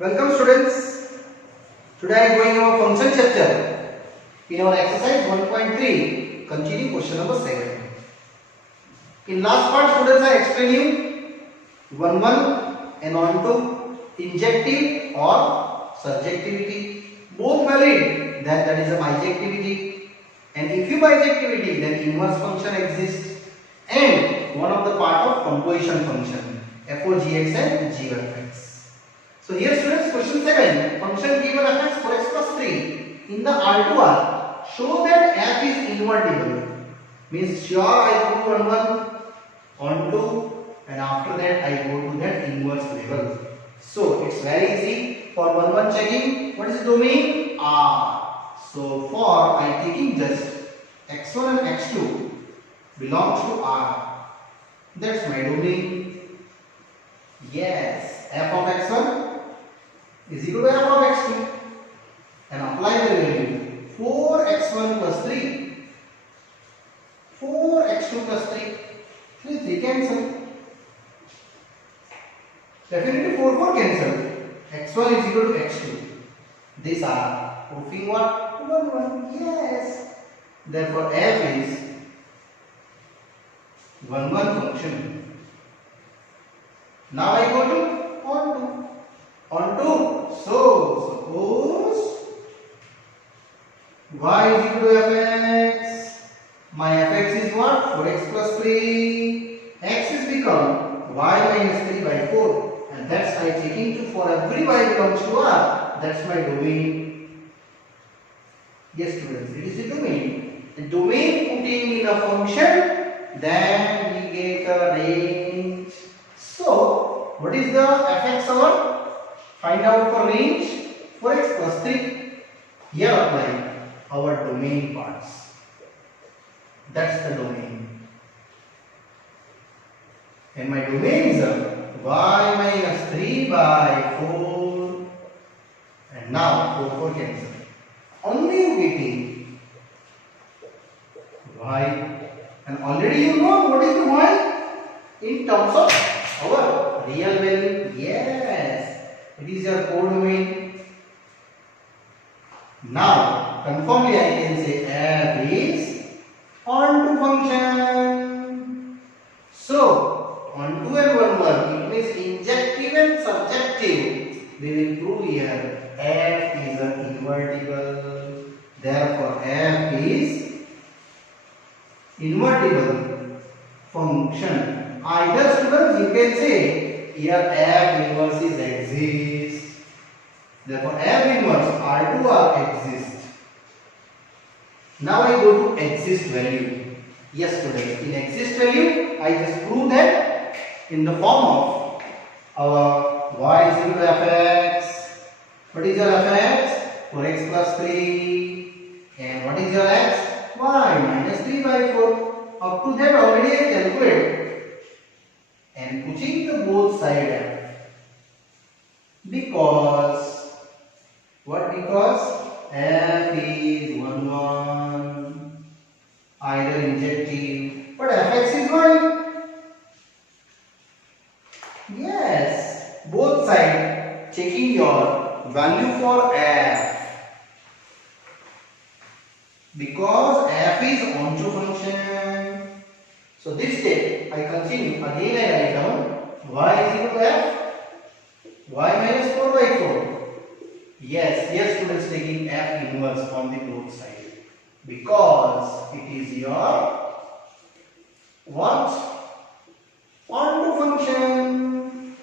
Welcome students. Today I am going over function chapter. In our exercise 1.3, continue question number 7. In last part students I explained you 1 and on to injective or surjectivity. Both valid, then that is a bijectivity. And if you bijectivity, then inverse function exists. And one of the part of composition function, f(g(x) and g(f(x). So here students, question 7, function given fx for x plus 3 in the R2R, show that f is invertible. Means sure I prove 1 on 2 and after that I go to that inverse level. So it's very easy for 1 checking. What is the domain? R. So for I am taking just x1 and x2 belongs to R. That's my domain. Yes, f of x1 is equal to f of x2 and apply the value 4x1 plus 3, 4x2 plus 3, 3 cancel. Definitely 4 cancel. x1 is equal to x2. These are proving what? 1. Yes. Therefore f is 1 function. Now I go to onto. So suppose y is equal to fx. My fx is what? 4x plus 3. X is become y minus 3 by 4. And that's I taking to for every y belongs to R. That's my domain. Yes students, it is the domain. The domain putting in a function, then we get a range. So what is the fx our? Find out for range 4x plus 3. Here apply our domain parts. That's the domain. And my domain is y minus 3 by 4. And now 4 cancel. Only you getting y. And already you know what is the y in terms of our real value. Yes. It is your codomain. Now, conformly I can say f is onto function. So, onto and 1, it means injective and subjective. We will prove here f is an invertible. Therefore, f is invertible function. Either students you can say here f inverse is exists. Therefore f inverse R2R exists. Now I go to exist value. Yes students, in exist value I just prove that in the form of our y is equal to fx. What is your fx? 4x plus 3. And what is your x? Y minus 3 by 4. Up to that already I calculate. And putting the both side f. Because what? Because f is 1 either injective, but fx is y. Yes, both side checking your value for f. Because f is onto function. So this step I continue. Again I write down y is equal to f. Y minus 4 by 4. Yes students, taking f inverse on the both side. Because it is your what? Onto function.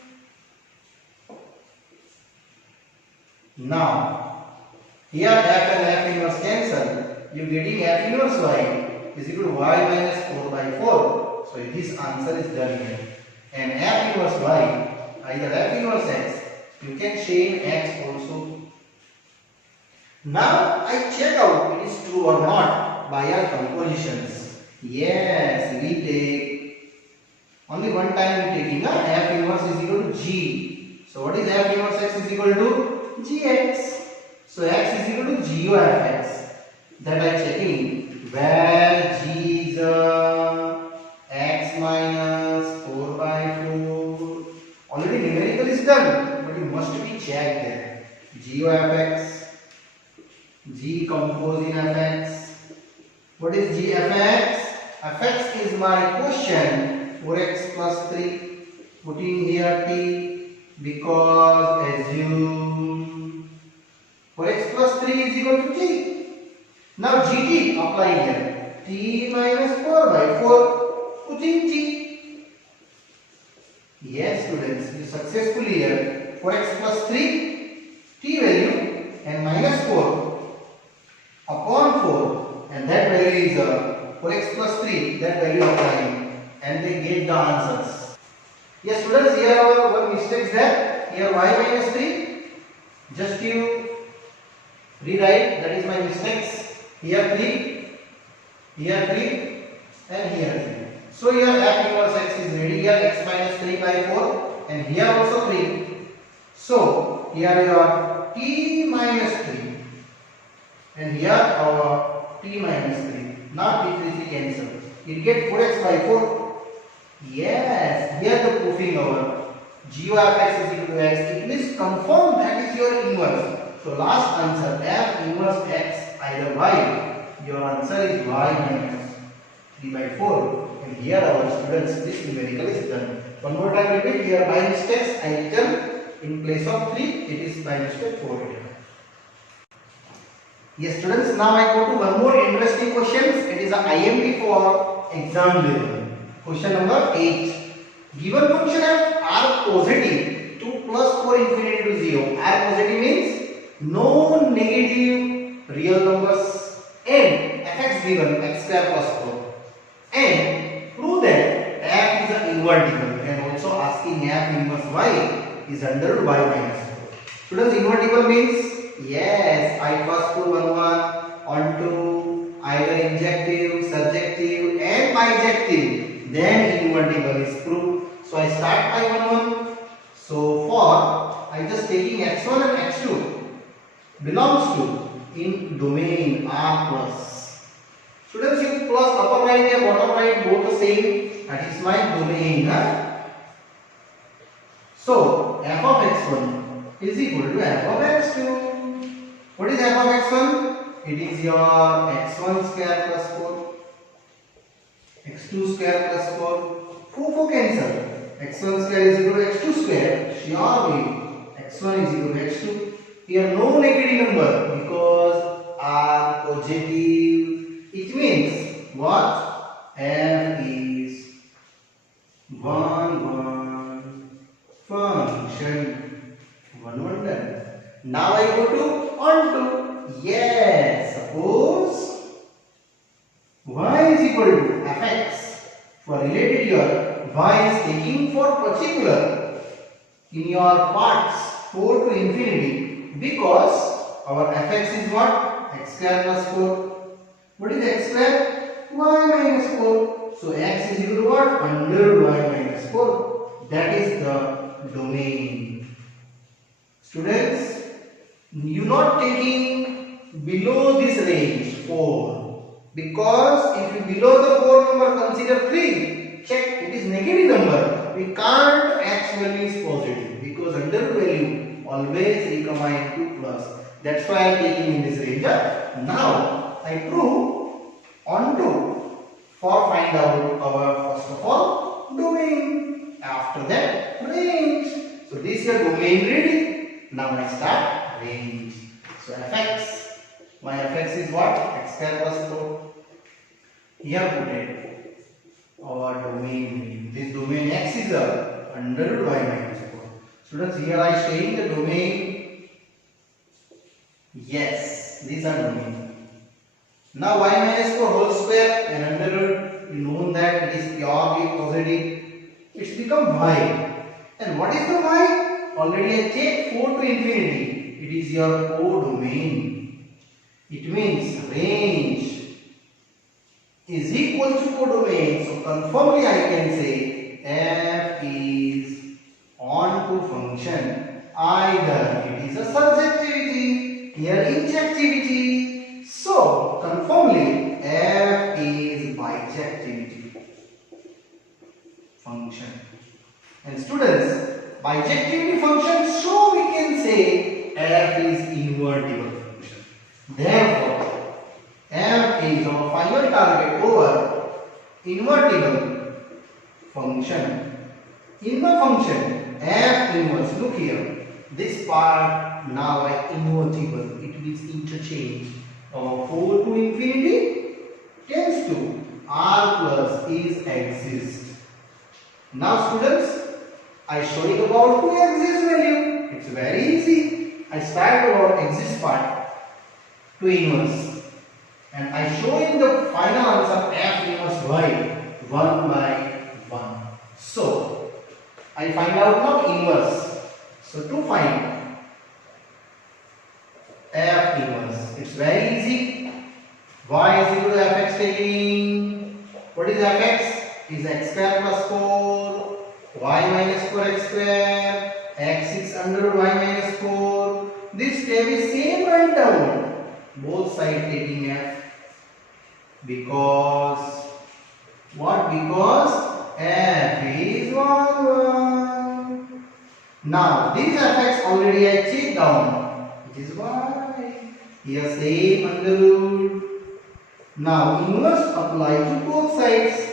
Now here f and f inverse cancel. You getting f inverse y is equal to y minus 4 by 4. So this answer is done here. And f inverse y, either f inverse x, you can change x also. Now I check out it is true or not by our compositions. Yes, we take only one time we taking f inverse is equal to g. So what is f inverse x is equal to gx. So x is equal to g of x. That I checking where g is x minus 4 by 4. Already numerical is done, but you must be check that. G of fx, G compose in fx. What is G fx? Fx is my quotient 4x plus 3. Putting here t because assume 4x plus 3 is equal to t. Now gt apply here. T minus 4 by 4. Putting t. Yes students, you successfully here 4x plus 3 t value and minus 4 upon 4 and that value is 4x plus 3, that value applying and they get the answers. Yes students, here our one mistake there. Here y minus 3, just you rewrite, that is my mistakes. Here 3, here 3 and here 3. So here f inverse x is ready. Here x minus 3 by 4 and here also 3. So here your t minus 3 and here our t minus 3. Now t 3 cancel. You get 4x by 4. Yes, here the proving our g of x is equal to x. It means confirm that is your inverse. So last answer f inverse x either y. Your answer is y minus 3 by 4. And here our students this numerical is done. One more time repeat. Here by mistakes I written in place of 3 it is by mistake 4 written. Yes students, now I go to one more interesting questions. It is a IMP for exam level. Question number 8. Given function f r positive 2 plus 4 infinity to 0. R positive means no negative real numbers and fx given x square plus 4. And prove that f is an invertible and also asking f inverse y is under root y minus 4. Students, invertible means yes, I first prove 1 onto either injective, surjective and bijective, then invertible is proved. So I start by 1. So for I just taking x1 and x2 belongs to in domain R plus. Students, you plus upper right and bottom right both the same. That is my domain. So f of x1 is equal to f of x2. What is f of x1? It is your x1 square plus 4, x2 square plus 4. 4 cancel. x1 square is equal to x2 square. Surely x1 is equal to x2. Here no negative number because R positive. It means what? F is 1 function. 1 done. Now I go to onto. Yes, suppose y is equal to fx. For related here, y is taking for particular in your parts 4 to infinity because our fx is what? X square plus 4. What is x square? Y minus 4. So x is equal to what? Under y minus 4. That is the domain. Students, you not taking below this range 4 because if you below the 4 number consider 3, check it is negative number. We can't x value is positive because under value always recombine to plus. That's why I am taking in this range. Now I prove onto for find out our first of all domain. After that range. So this is your domain ready. Now I start range. So fx, my fx is what? X square plus 4. Here put it our domain. This domain x is under root y minus 4. Students, here I saying the domain. Yes, these are domain. Now y minus 4 whole square and under root, you know that it is purely positive. It's become y. And what is the y? Already I checked 4 to infinity. It is your codomain. It means range is equal to codomain. So conformly I can say f is onto function. Either it is a surjectivity, here injectivity. So conformly f is bijectivity function. And students, bijectivity function, so we can say f is invertible function. Therefore, f is our final target over invertible function. In the function f inverse, look here, this part now invertible, it means interchange. Our 4 to infinity tends to r plus is exist. Now students, I show you about to exist value. It's very easy. I start about exist part to inverse, and I show in the final answer f inverse y 1 by 1. So I find out now inverse. So to find f inverse, it's very easy. Y is equal to fx taking, what is fx? Is x square plus 4, y minus 4x square, x is under y minus 4. This step is same right down. Both sides taking f. Because what? Because f is 1 1. Now this fx already I checked down. It is y. Here same under root. Now inverse apply to both sides.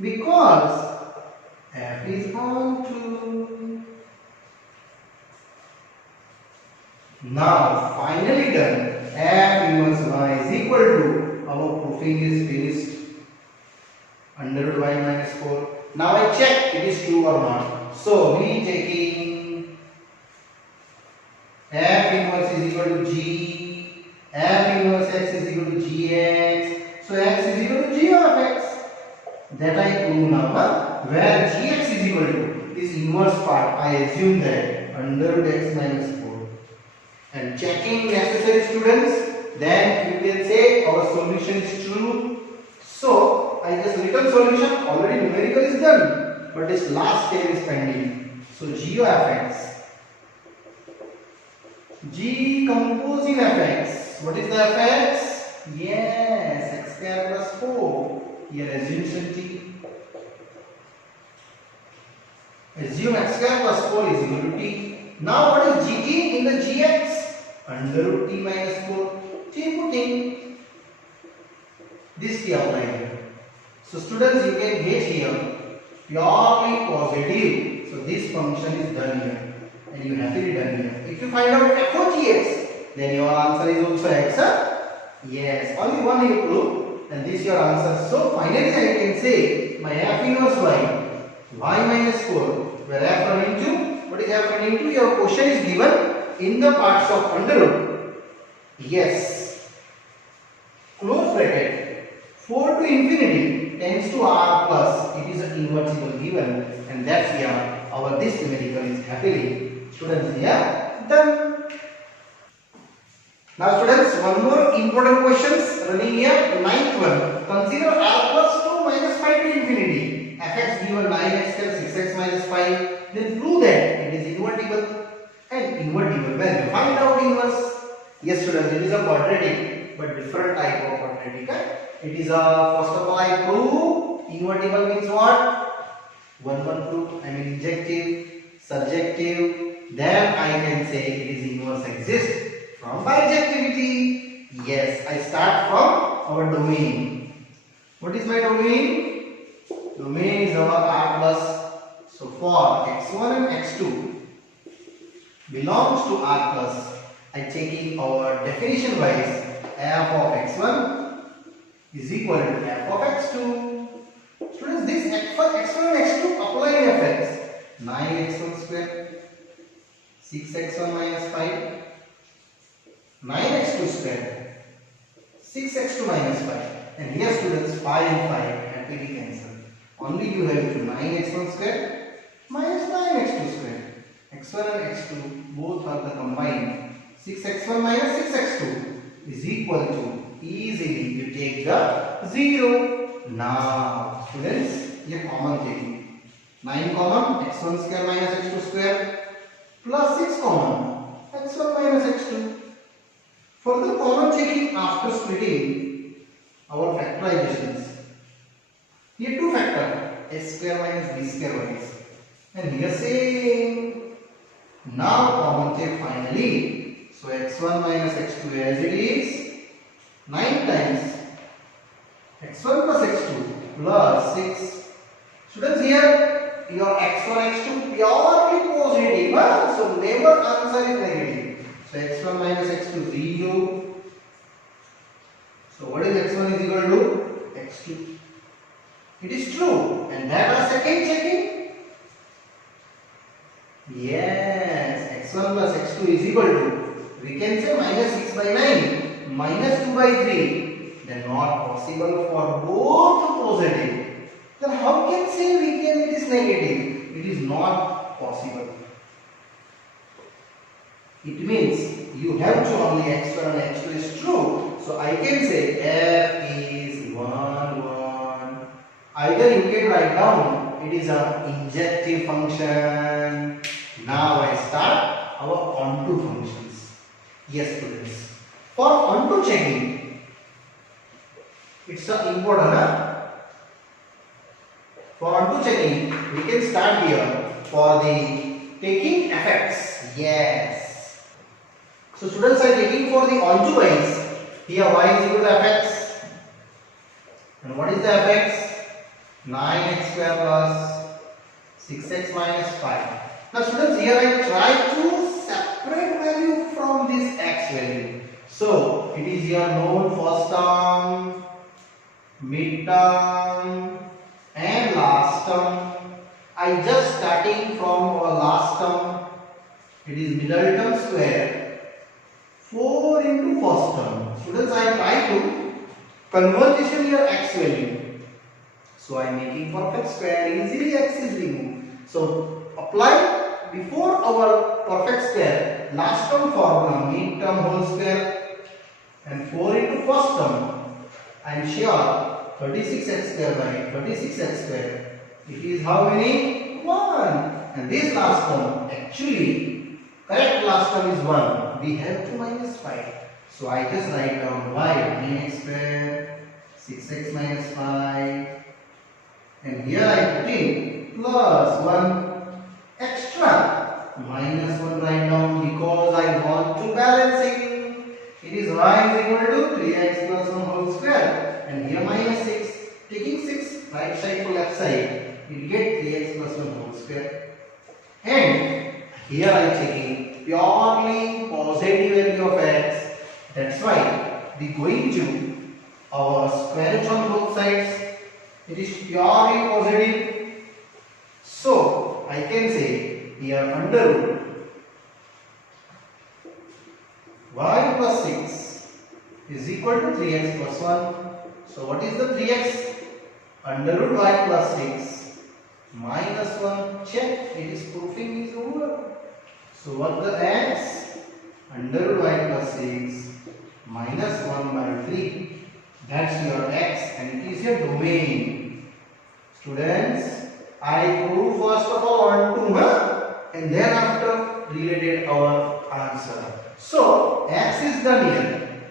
Because f is onto. Now finally done. F inverse y is equal to, our proofing is finished, under root y minus 4. Now I check it is true or not. So we taking f inverse is equal to g, f inverse x is equal to gx. So x is equal to g of x. That I prove now, where gx is equal to this inverse part, I assume that under root x minus 4. And checking necessary students, then you can say our solution is true. So I just written solution, already numerical is done, but this last step is pending. So g of fx, g composing fx, what is the fx? Yes, x square plus 4. Here assume t. Assume x square plus 4 is equal to t. Now what is gt in the gx? Under root t minus 4. T putting. This t apply here. So students, you can get here purely positive. So this function is done here. And you have to be done here. If you find out f of gx, then your answer is also x. Yes, only one you prove. And this is your answer. So finally I can say my f inverse y minus 4, where f run into, what is f run into? Your question is given in the parts of under root. Yes. Close bracket. 4 to infinity tends to r plus. It is an invertible given, and that's here our this numerical is happily. Students, here done. Now students, one more important questions running here. Ninth one. Consider r plus 2 minus 5 to infinity. fx given 9x square 6x minus 5. Then prove that it is invertible and invertible value. Find out inverse. Yes students, it is a quadratic, but different type of quadratic. It is a, first of all I prove invertible means what? One proof. I mean injective, surjective. Then I can say it is inverse exists. From bijectivity, yes, I start from our domain. What is my domain? Domain is our r plus. So for x1 and x2 belongs to r plus, I taking our definition wise f of x1 is equal to f of x2. Students, this x1 and x2 apply in fx. 9x1 square, 6x1 minus 5. 9x2 square, 6x2 minus 5, and here students 5 and 5 happily cancel. Only you have to 9x1 square minus 9x2 square. x1 and x2 both are the combined. 6x1 minus 6x2 is equal to, easily you take the 0. Now students, here common taking. 9 common, x1 square minus x2 square plus 6 common, x1 minus x2. Further common taking after splitting our factorizations. Here 2 factor, s square minus b square y is. And here same Now common take finally. So x1 minus x2 as it is 9 times x1 plus x2 plus 6. Students, here your x1 x2 purely positive, huh? So never answer is negative. So x1 minus x2 0. So what is x1 is equal to x2? It is true. And that was second checking. Yes, x1 plus x2 is equal to, we can say minus 6 by 9, minus 2 by 3. Then not possible for both positive. Then how can say we can it is negative? It is not possible. It means you have to only x1 and x2 is true. So I can say f is 1, 1. Either you can write down it is an injective function. Now I start our onto functions. Yes, students. For onto checking, it's important. Huh? For onto checking, we can start here for the taking effects. Yes. So students are taking for the onto y's. Here y is equal to fx. And what is the fx? 9x square plus 6x minus 5. Now students, here I try to separate value from this x value. So it is your known first term, mid term and last term. I just starting from our last term. It is middle term square 4 into first term. Students, I try to conversion your x value. So I am making perfect square, easily x is removed. So apply before our perfect square last term formula, mid term whole square and 4 into first term. I am sure 36x square by 36x square. It is how many? 1. And this last term, actually correct last term is 1. We have to minus 5. So I just write down y 9x square 6x minus 5. And here I put in plus 1 extra minus 1 write down because I want to balancing. It is y is equal to 3x plus 1 whole square. And here minus 6. Taking 6 right side to left side, you get 3x plus 1 whole square. And here I am taking purely positive value of x. That's why we going to our square root on both sides. It is purely positive. So I can say here under root y plus 6 is equal to 3x plus 1. So what is the 3x? Under root y plus 6 minus 1. Check, it is proofing is over. So what the x? Under root y plus 6 minus 1 by 3. That's your x and it is your domain. Students, I prove first of all onto and then after related our answer. So x is done here.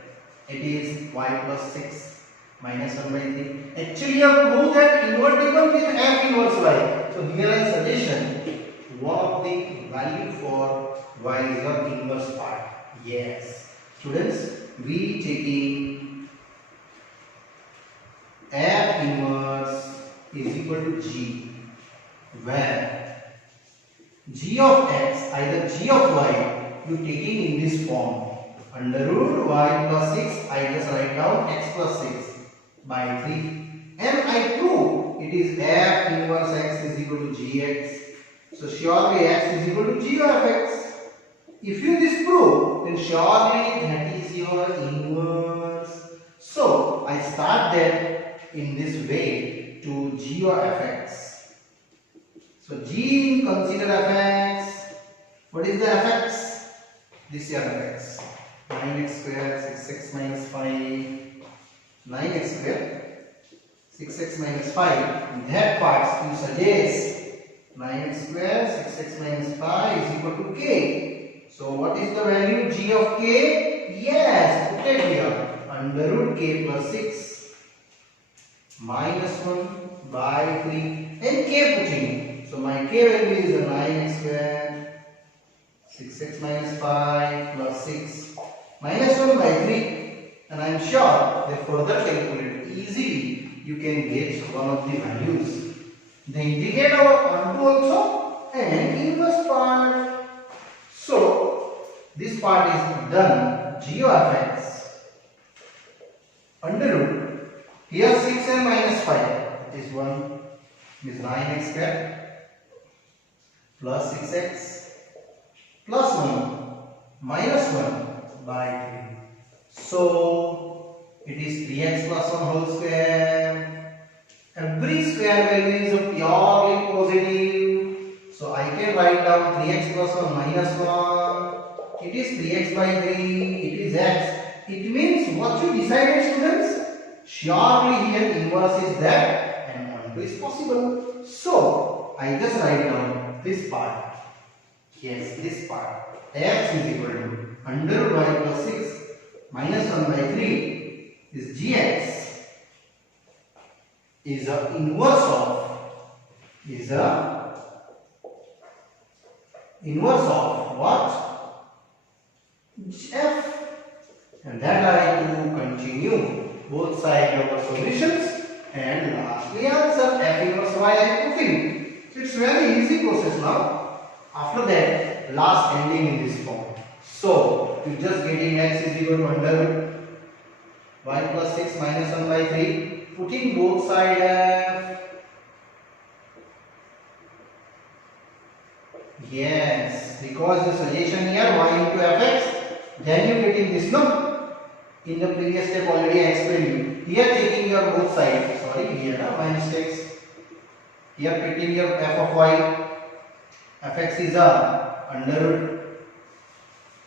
It is y plus 6 minus 1 by 3. Actually, I prove that invertible with f inverse y. So here I suggestion one of the value for y is your inverse part. Yes, students, we taking f inverse is equal to g, where g of x either g of y you taking in this form under root y plus 6. I just write down x plus 6 by 3 and I prove it is f inverse x is equal to gx. So surely x is equal to g of x. If you disprove, then surely that is your inverse. So I start that in this way to g of fx. So g consider fx. What is the fx? This is your fx. 9x square 6x minus 5. 9x square 6x minus 5. In that part you suggest 9x square 6x minus 5 is equal to k. So what is the value g of k? Yes, put it here. Under root k plus 6 minus 1 by 3 and k putting. So my k value is 9x square 6x minus 5 plus 6 minus 1 by 3, and I am sure that further calculate easily you can get one of the values. They indicate our onto also and inverse part. So this part is done. G of x under root. Here 6m minus 5 is 1 is 9x square plus 6x plus 1 minus 1 by 3. So it is 3x plus 1 whole square. Every square value is a purely positive. So I can write down 3x plus 1 minus 1. It is 3x by 3. It is x. It means what you decided, students? Surely here inverse is that and onto is possible. So I just write down this part. Yes, this part. X is equal to under root y plus 6 minus 1 by 3 is gx is a inverse of what? F, and that I to continue both sides of our solutions and lastly answer F inverse y I proving. It's very easy process now. After that, last ending in this form. So you just getting x is equal to under root y plus 6 minus 1 by 3. Putting both sides F. Yes, because the suggestion here y into fx, then you getting this no. In the previous step already I explained you. Here taking your both sides. Sorry, here my mistakes. Here putting your f of y. Fx is a under root.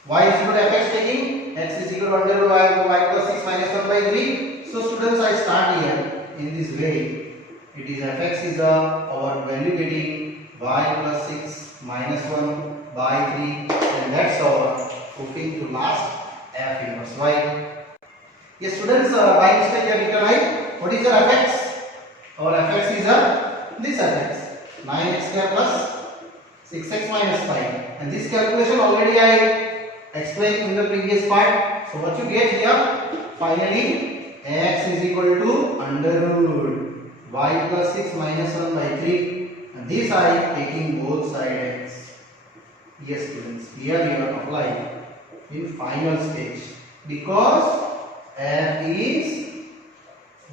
Y is equal to fx taking x is equal to under root y plus 6 minus 1 by 3. So students, I start here in this way. It is fx is our value getting y plus 6 minus 1 by 3, and that's our proving to last f inverse y. Yes students, by mistake you have written right. What is your fx? Our fx is this fx 9x square plus 6x minus 5, and this calculation already I explained in the previous part. So what you get here finally, x is equal to under root y plus 6 minus 1 by 3, and this I taking both sides x. Yes students, here you are applying in final stage because f is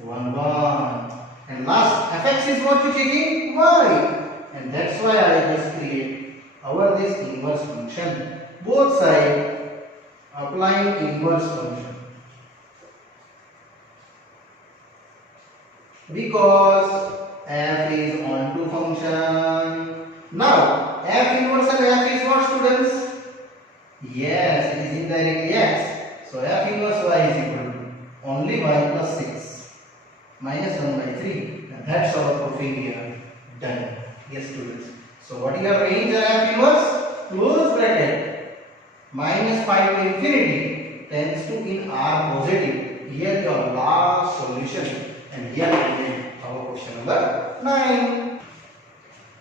1 1 and last fx is what you taking y, and that's why I just create our this inverse function. Both sides applying inverse function. Because f is onto function. Now f inverse and f is what students? Yes, it is indirectly x. So f inverse y is equal to only y plus 6 minus 1 by 3. And that's our proving here done. Yes students. So what is your range of f inverse? Close bracket minus 5 to infinity tends to in r positive. Here your last solution. And here our question number 9.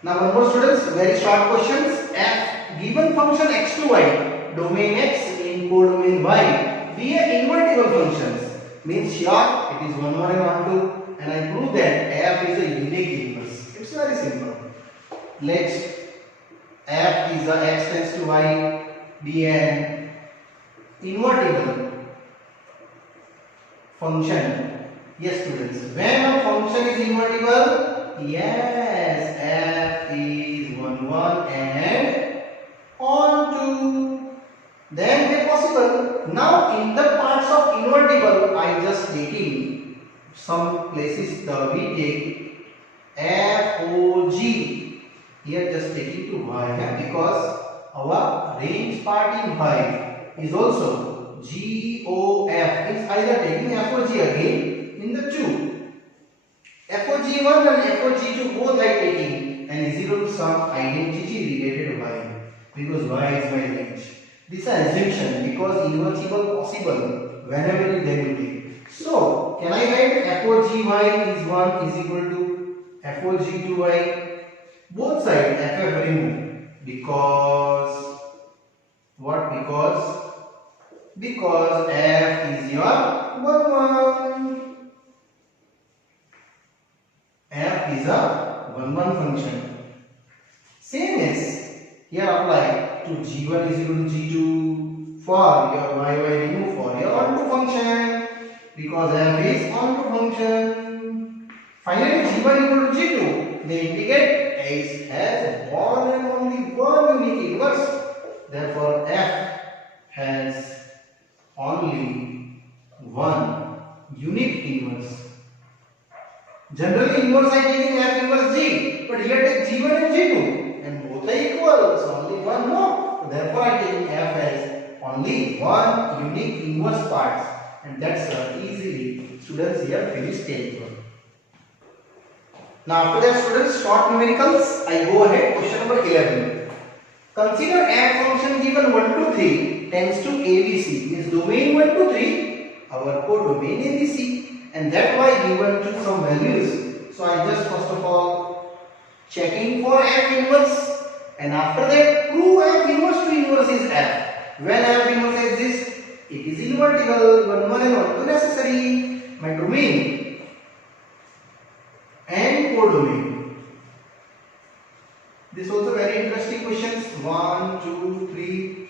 Now one more students, very short questions. F given function x to y, domain x in codomain y, be a invertible functions. Means here it is 1 1 and 1 2, and I prove that f is a unique inverse. It's very simple. Let f is a x tends to y be an invertible function. Yes students, when a function is invertible, yes, f is 1 1 and onto. Then they possible. Now in the parts of invertible, I just taking some places we take FOG. Here just taking to y because our range part in y is also GOF. It's either taking FOG again in the 2. FOG1 and FOG2 both I taking and is equal to some identity related to y because y is my range. This is assumption because invertible possible whenever they will take. So can I write FOGY is 1 is equal to FOG2y? Both sides FF remove because Because f is your 1 1. F is a 1 1 function. Same as here apply to g1 is equal to g2 for your y remove for your onto function, because f is onto function. Finally g1 equal to g2, they indicate x has one and only one unique inverse. Therefore f has only one unique inverse. Generally inverse I take in f inverse g, but here take g1 and g2 and both are equal, so only one no. Therefore I take f as only one unique inverse parts, and that's easily students here finish take one. Now after that students, short numericals, I go ahead, question number 11. Consider f function given 1 to 3 tends to ABC, means domain 1 to 3, our codomain ABC. And that why given to some values. So I just first of all checking for f inverse, and after that prove f inverse to inverse is f. When f inverse exists, it is invertible. 1 1 and 1 2 necessary. My domain and codomain. This also very interesting questions. 1 2 3.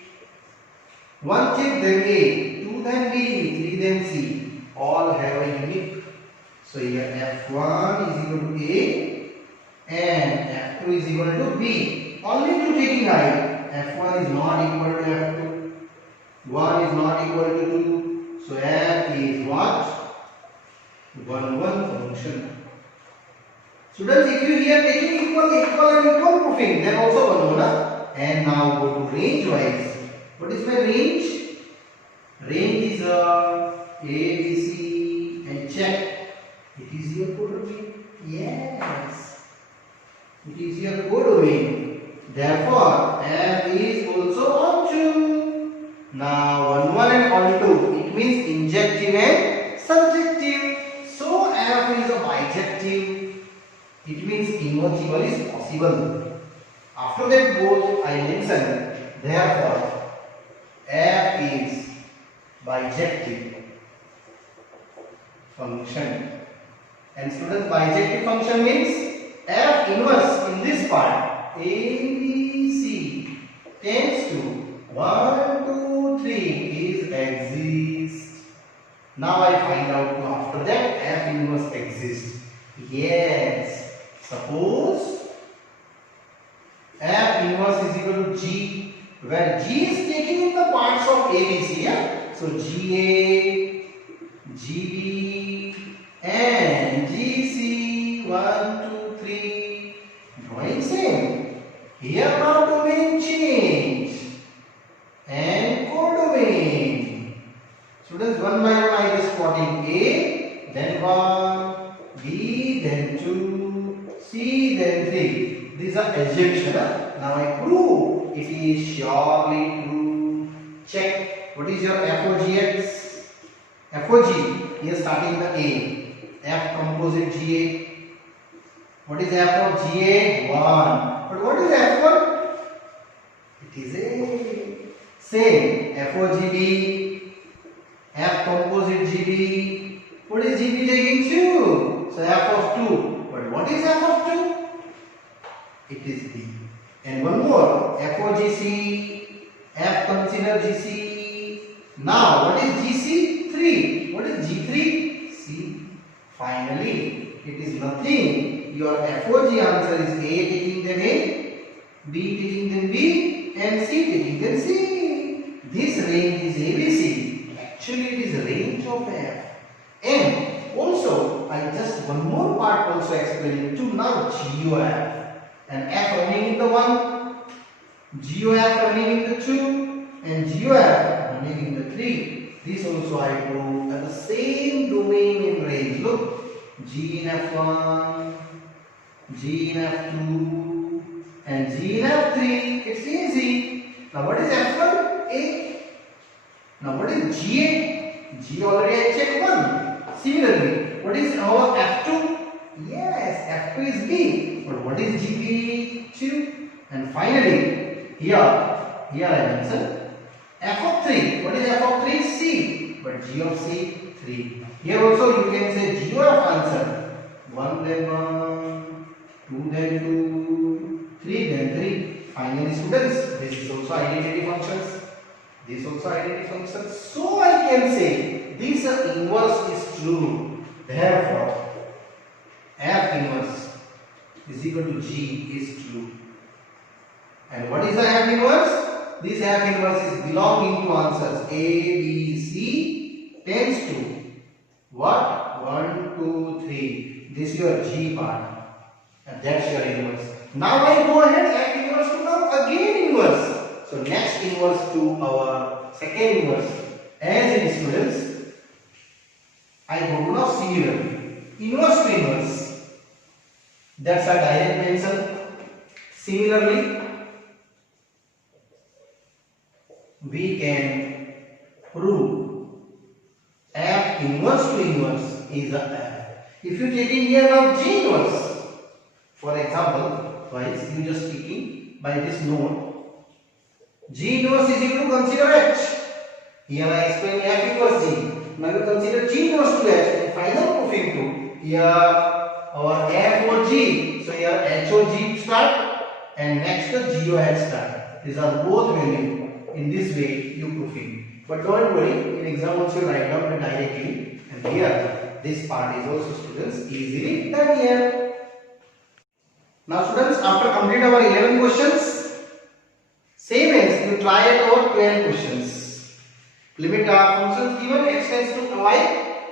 1 check then A, 2 then B, 3 then C. All have a unique. So here f1 is equal to A and f2 is equal to B. Only two taking I. f1 is not equal to f2. 1 is not equal to 2. So f is what? 1 1 function. Students, if you here taking equal and equal proofing, then also 1 1. And now go to range wise. What is my range? Range is A, B, C, and check. It is your codomain. Yes. It is your codomain. Therefore, f is also onto. Now, 1 1 and onto. It means injective and subjective. So, f is a bijective. It means invertible is possible. After that, both I mentioned. Therefore, f is bijective function. And students, bijective function means f inverse in this part A, B, C tends to 1 2 3 is exists. Now I find out after that f inverse exists. Yes. Suppose f inverse is equal to g, where g is taking in the parts of ABC. Yeah? So GA, GB and GC, 1 2 3. Drawing same. Here now domain change and codomain. Students, one by one I just plotting A, then 1, B, then 2, C, then 3. These are assumptions. Now I prove it is surely true. Check. What is your FOGX? FOG is starting the A. F composite GA. What is F of GA? 1. But what is F1? It is A. Same. FOGB. F composite GB. What is GB taking 2? So F of 2. But what is F of 2? It is B. And one more. FOGC. F consider GC. Now, what is GC? 3. What is G3? C. Finally, it is nothing. Your FOG answer is A taking then A, B taking then B, and C taking then C. This range is ABC. Actually, it is a range of F. And also, I just one more part also explaining to now GOF. And F running in the 1, GOF running in the 2, and GOF running in the 3. This also I prove at the same domain in range. Look, G in F1, G in F2, and G in F3. It's easy. Now what is F1? A. Now what is GA? G already I checked 1. Similarly, what is our F2? Yes, F2 is B. But what is GB? 2. And finally, here I mentioned f of 3. What is f of 3? C. But g of c 3. Here also you can say g of answer 1 then 1, 2 then 2, 3 then 3. Finally students, this is also identity functions. This also identity functions. So I can say this inverse is true. Therefore f inverse is equal to g is true. And what is the f inverse? This f inverse is belonging to answers A, B, C tends to what? 1, 2, 3. This is your G part. And that's your inverse. Now I go ahead f inverse to now again inverse. So next inverse to our second inverse. As in students, I go to now similar. Inverse to inverse. That's a direct mention. Similarly, we can prove f inverse to inverse is a f. If you taking here now G inverse, for example, twice you just taking by this node, G inverse is equal to consider H. Here I explain f inverse G. Now you consider G inverse to H and final proving to here our f or G. So here H or G start and next the G or H start. These are both value. In this way you proofing. But don't worry, in exam also write down directly. And here this part is also students easily done here. Now students, after complete our 11 questions, same as you try it over 12 questions. Limit functions given x tends to y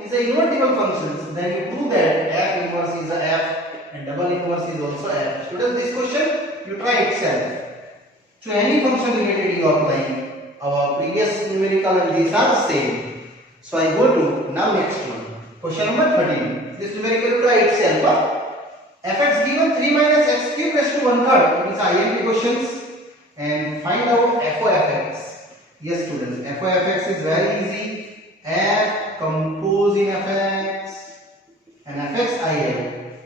is a invertible functions. Then you prove that f inverse is a f and double inverse is also f. Students, this question you try itself. To any function related you apply. Our previous numerical and these are the same. So I go to now next one. Question number 13. This numerical you try itself. Fx given 3 minus x cube raised to 1/3. It is IMP questions. And find out f of fx. Yes students, f of fx is very easy. F composing fx and fx I have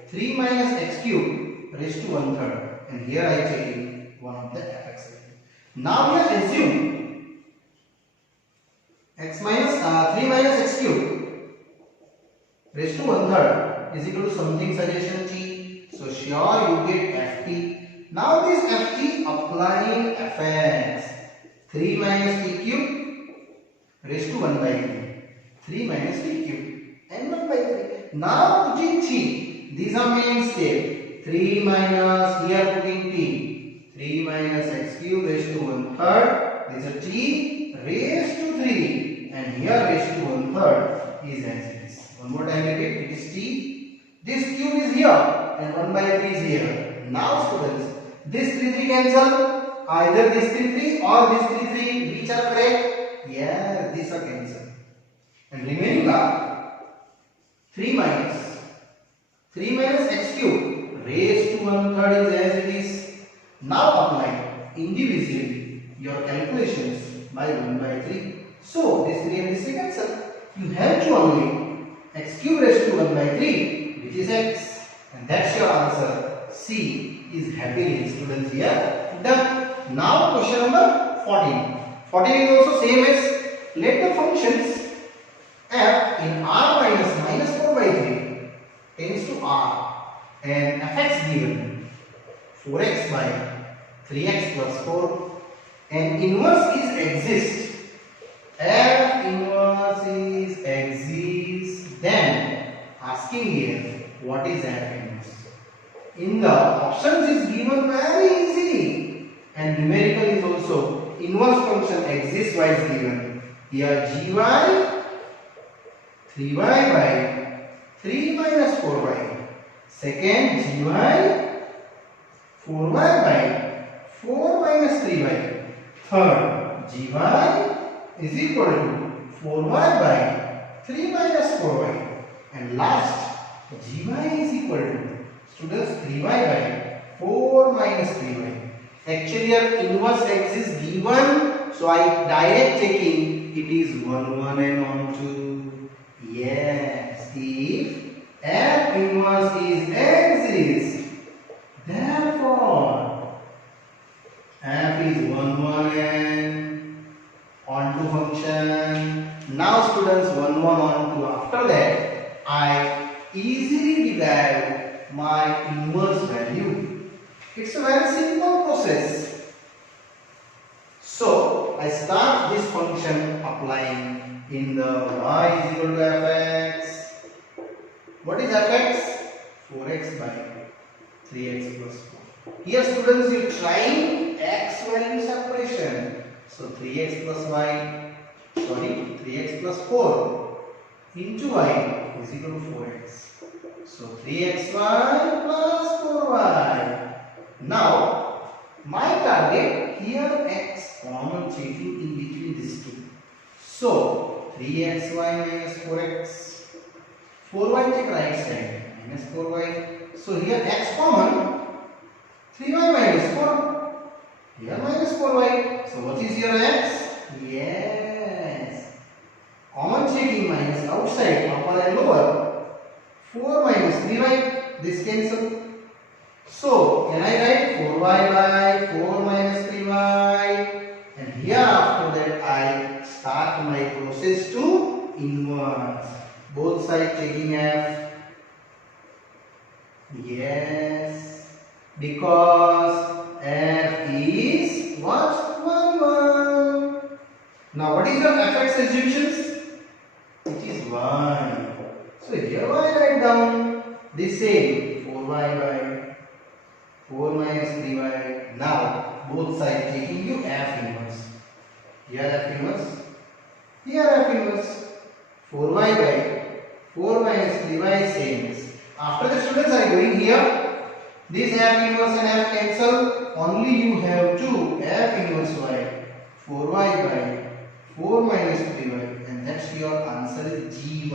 3 minus x cube raised to 1/3. And here I take one of the fx. Now we have assumed x minus 3 minus x cube raised to 1/3 is equal to something suggestion t. So sure you get ft. Now this ft applying fx 3 minus t cube raised to 1/3. 3 minus t cube and 1/3. Now putting t. These are main step. 3 minus here putting t. 3 minus x cube raised to 1/3. This is t raised to 3 and here raised to 1/3 is as it is. One more time repeat. It is t. This cube is here and 1/3 is here. Now students, this 3 cancel. Either this 3 or this 3 which are correct? Yeah, these are cancelled. And remaining are 3 minus x cube raised to 1/3 is as it is. Now apply indivisibly your calculations by 1/3. So this 3 and this 3 cancel. You have to only x cube raised to 1/3 which is x. And that's your answer. C is happily students here done. Now question number 14. 14 is also same as let the functions f in r minus 4/3 tends to r and fx given 4x by 3x plus 4 and inverse is exist. F inverse is exists. Then asking here what is f inverse. In the options is given very easily and numerical is also inverse function exists why is given. Here gy 3y by 3 minus 4y. Second gy 4y by 4 minus 3y. Third gy is equal to 4y by 3 minus 4y. And last gy is equal to students 3y by 4 minus 3y. Actually your inverse exists given, so I direct checking it is 1 1 and 1 2. Yes, if f inverse is exists, therefore f is 1 1 and I start this function applying in the y is equal to fx. What is fx? 4x by 3x plus 4. Here students, you trying x value separation. So 3x plus 4 into y is equal to 4x. So 3xy plus 4y. Now my target here, x common taking in between these two. So 3xy minus 4x. 4y take right side minus 4y. So here x common, 3y minus 4. Here minus 4y. So what is your x? Yes. Common taking minus outside, upper and lower. 4 minus 3y. This cancel. So can I write 4y by 4 minus 3y? And here after that I start my process to inverse. Both sides taking f. Yes, because f is what? 1, 1. Now what is your fx assumptions? It is 1. So here I write down the same 4y by 4 minus 3y. Now both sides taking you f inverse. Here f inverse. Here f inverse. 4y by 4 minus 3y same. After the students are going here, this f inverse and f cancel. Only you have to f inverse y. 4y by 4 minus 3y, and that's your answer is gy.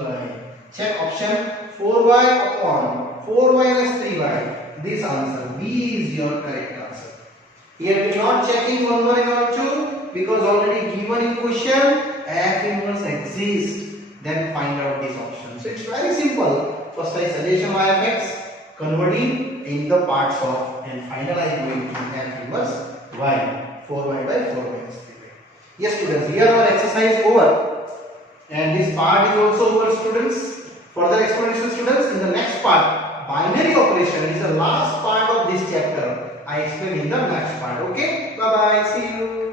Check option 4y upon 4 minus 3y. This answer B is your correct answer. Here we are not checking 1, 1 or 2 because already given in question f inverse exists. Then find out this option. So it's very simple. First I solution y of x, converting in the parts of, and finally I am going to f inverse y, 4y by 4 minus 3y. Yes students, here our exercise over, and this part is also over students. Further explanation students in the next part. Binary operation is the last part of this chapter. I explain in the next part. Okay, bye bye, see you.